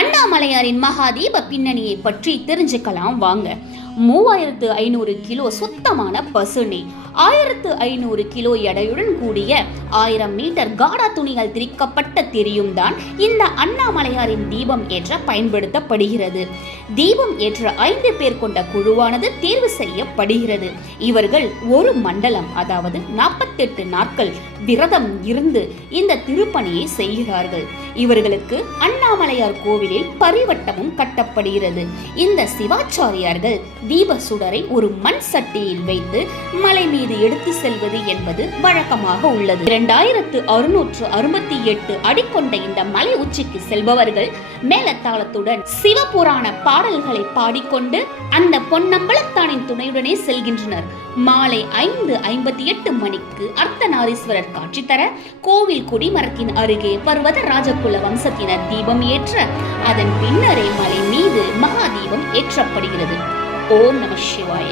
அண்ணாமலையாரின் மகாதீப பின்னணியை பற்றி தெரிஞ்சுக்கலாம் வாங்க. 3500 கிலோ சுத்தமான பசுனை, 1500 கிலோ எடையுடன் கூடிய 1000 மீட்டர் காடா துணிகள் திரிக்கப்பட்ட திரியும் தான் இந்த அண்ணாமலையாரின் தீபம் ஏற்ற பயன்படுத்தப்படுகிறது. தீபம் ஏற்ற 5 பேர் கொண்ட குழுவானது தேர்வு செய்யப்படுகிறது. இவர்கள் ஒரு மண்டலம், அதாவது 48 நாட்கள் விரதம் இருந்து இந்த திருப்பணியை செய்கிறார்கள். இவர்களுக்கு அண்ணாமலையார் கோவிலில் பரிவட்டமும் கட்டப்படுகிறது. இந்த சிவாச்சாரியார்கள் தீப சுடரை ஒரு மண் சட்டியில் வைத்து மலை மீது எடுத்து செல்வது என்பது வழக்கமாக உள்ளது. 2668 அடி கொண்ட இந்த மலை உச்சிக்கு செல்பவர்கள் மேலத்தாளத்துடன் சிவபுராண பாடல்களை பாடிக்கொண்டு அந்த பொன்னம்பலத்தானின் துணையுடனே செல்கின்றனர். மாலை 5:58 மணிக்கு அர்த்தநாரீஸ்வரர் காட்சி தர கோவில் கொடிமரத்தின் அருகே பர்வத ராஜகுல வம்சத்தினர் தீபம் ஏற்ற அதன் பின்னரே மலை மீது மகாதீபம் ஏற்றப்படுகிறது. ஓம் நம சிவாய.